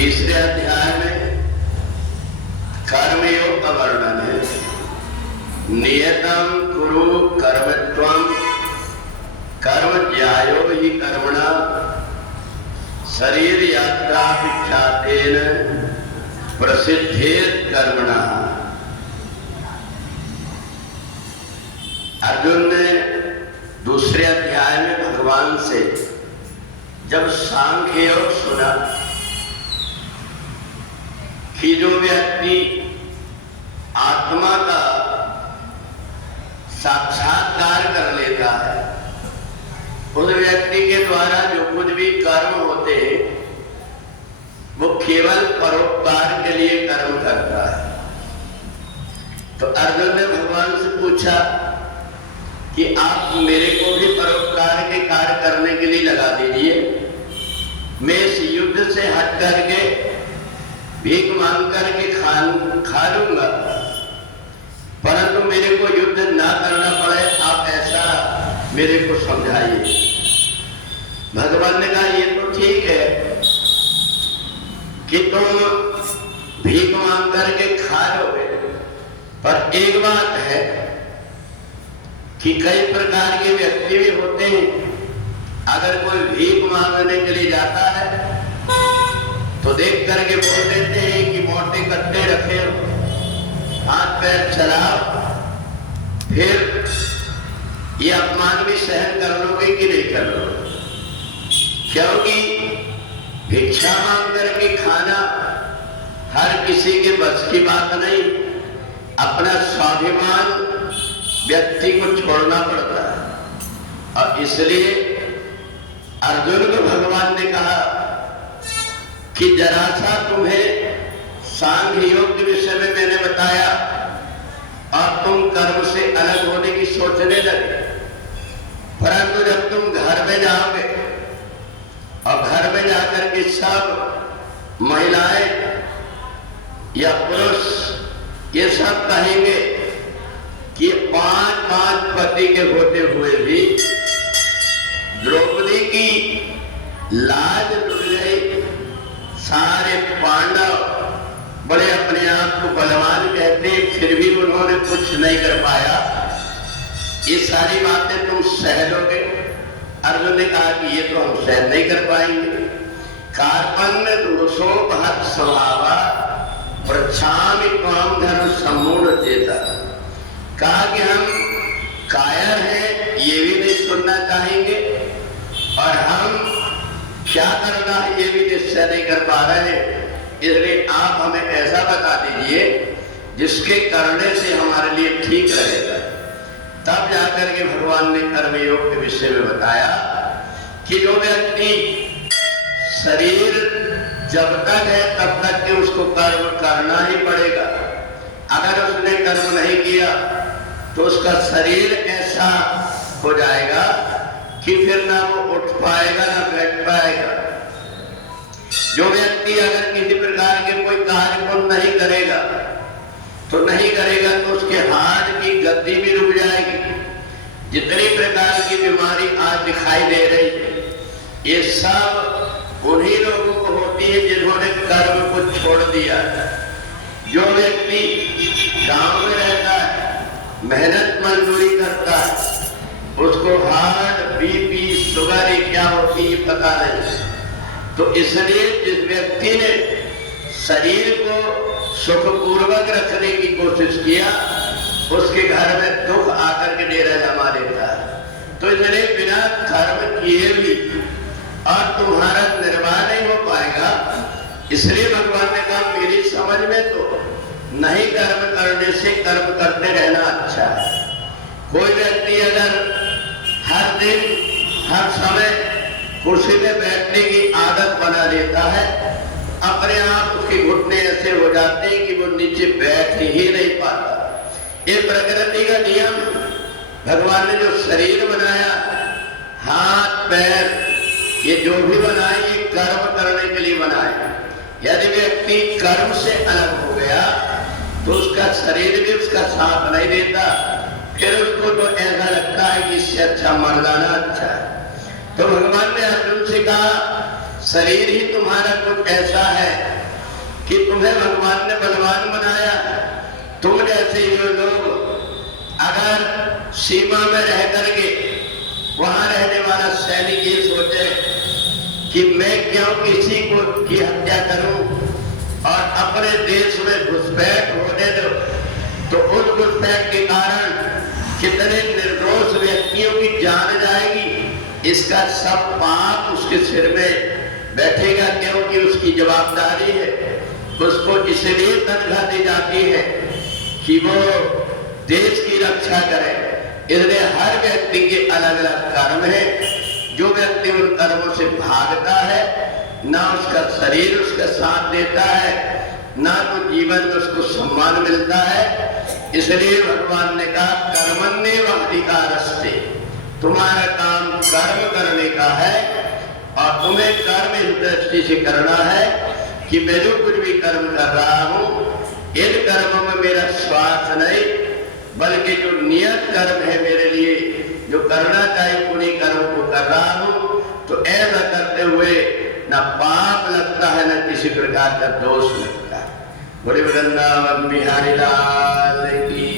तीसरे अध्याय में कर्मयोग का वर्णन है। नियतम कुरु कर्मत्वम कर्म ज्यायो ही कर्मणा शरीर यात्रा विख्यातेन प्रसिद्धेत कर्मणा। अर्जुन ने दूसरे अध्याय में भगवान से जब सांख्य योग सुना कि जो व्यक्ति आत्मा का साक्षात्कार कर लेता है उस व्यक्ति के द्वारा जो कुछ भी कर्म होते हैं वो केवल परोपकार के लिए कर्म करता है। तो अर्जुन ने भगवान से पूछा कि आप मेरे को भी परोपकार के कार्य करने के लिए लगा दीजिए, मैं इस युद्ध से हट करके भीख मांग करके खा लूंगा, परंतु मेरे को युद्ध ना करना पड़े, आप ऐसा मेरे को समझाइए। भगवान ने कहा ये तो ठीक है कि तुम भीख मांग करके खा लोगे, पर एक बात है कि कई प्रकार के व्यक्ति भी होते हैं, अगर कोई भीख मांगने के लिए जाता है तो देख करके बोल देते हैं कि मोटे कट्टे रखे हो, हाथ पैर चलाओ, फिर ये अपमान भी सहन कर लोगे कि नहीं कर लोगे। क्योंकि भिक्षा मांग करके खाना हर किसी के बस की बात नहीं, अपना स्वाभिमान व्यक्ति को छोड़ना पड़ता है। और इसलिए अर्जुन को भगवान ने कहा कि जरा सा तुम्हें सांख्य योग के विषय में मैंने बताया और तुम कर्म से अलग होने की सोचने लगे, परंतु जब तुम घर में जाओगे और घर में जाकर के सब महिलाएं या पुरुष ये सब कहेंगे कि 5 पति के होते हुए भी द्रौपदी की लाज लुट गई, सारे पांडव बड़े अपने आप को बलवान कहते फिर भी उन्होंने कुछ नहीं कर पाया, ये सारी बातें तुम सह लोगे। अर्जुन ने कहा कि ये तो हम सहन नहीं कर पाएंगे। कार्पण्य दोषोपहत स्वभावा प्रच्छामि त्वाम धर्म सम्मूढ़ चेता। कहा कि हम कायर हैं ये भी नहीं सुनना चाहेंगे और हम क्या करना है ये भी निश्चय नहीं कर पा रहे हैं, इसलिए आप हमें ऐसा बता दीजिए जिसके करने से हमारे लिए ठीक रहेगा। तब जाकर के भगवान ने कर्मयोग के विषय में बताया कि जो व्यक्ति शरीर जब तक है तब तक के उसको कर्म करना ही पड़ेगा, अगर उसने कर्म नहीं किया तो उसका शरीर ऐसा हो जाएगा कि फिर ना वो उठ पाएगा ना बैठ पाएगा। जो व्यक्ति अगर किसी प्रकार के कोई कार्य को नहीं करेगा तो उसके हार्ट की गति भी रुक जाएगी। जितनी प्रकार की बीमारी आज दिखाई दे रही है ये सब उन्हीं लोगों को होती है जिन्होंने कर्म को छोड़ दिया। जो व्यक्ति गांव में रहता है, मेहनत मजदूरी करता है, उसको हार्ट बीपी शुगर क्या होती है पता नहीं। तो इसलिए जिस व्यक्ति ने शरीर को सुखपूर्वक रखने की कोशिश किया उसके घर में दुख आकर के डेरा जमा लेता है। तो इसलिए बिना कर्म किए भी और तुम्हारा निर्वाह नहीं हो पाएगा। इसलिए भगवान ने कहा मेरी समझ में तो नहीं कर्म करने से कर्म करते रहना अच्छा है। कोई व्यक्ति अगर हर दिन हर समय कुर्सी में बैठने की आदत बना लेता है, अपने आप उसके घुटने ऐसे हो जाते हैं कि वो नीचे बैठ ही नहीं पाता। ये प्रकृति का नियम। भगवान ने जो शरीर बनाया, हाथ पैर ये जो भी बनाए ये कर्म करने के लिए बनाए। यदि व्यक्ति कर्म से अलग हो गया तो उसका शरीर भी उसका साथ नहीं देता, फिर उसको तो ऐसा लगता है कि इससे अच्छा मर जाना अच्छा है। तो भगवान ने अर्जुन से कहा शरीर ही तुम्हारा कुछ ऐसा है कि तुम्हें भगवान ने बलवान बनाया। तुम जैसे जो लोग अगर सीमा में रह करके वहां रहने वाला सैनिक ये सोचे कि मैं क्यों किसी को की हत्या करूं और अपने देश में घुसपैठ होने दो, तो उन घुसपैठ के कारण कितने निर्दोष व्यक्तियों की जान जाएगी, इसका सब पाप उसके सिर में बैठेगा, क्योंकि उसकी जवाबदारी है। उसको इसलिए तनख्वाह दी जाती है कि वो देश की रक्षा करे। इसलिए हर व्यक्ति के अलग अलग कर्म है। जो व्यक्ति उन कर्मों से भागता है, ना उसका शरीर उसका साथ देता है, ना तो जीवन में उसको सम्मान मिलता है। इसलिए भगवान ने कहा कर्मण्येव अधिकारस्ते, तुम्हारा काम कर्म करने का है और तुम्हें कर्म इस दृष्टि से करना है कि मैं जो कुछ भी कर्म कर रहा हूं, इन कर्मों में मेरा स्वार्थ नहीं, बल्कि जो नियत कर्म है मेरे लिए जो करना चाहिए उन्हीं कर्म को कर रहा हूं। तो ऐसा करते हुए ना पाप लगता है, ना किसी प्रकार का दोष लगता है। बड़े वृंदावन बिहारी लाल की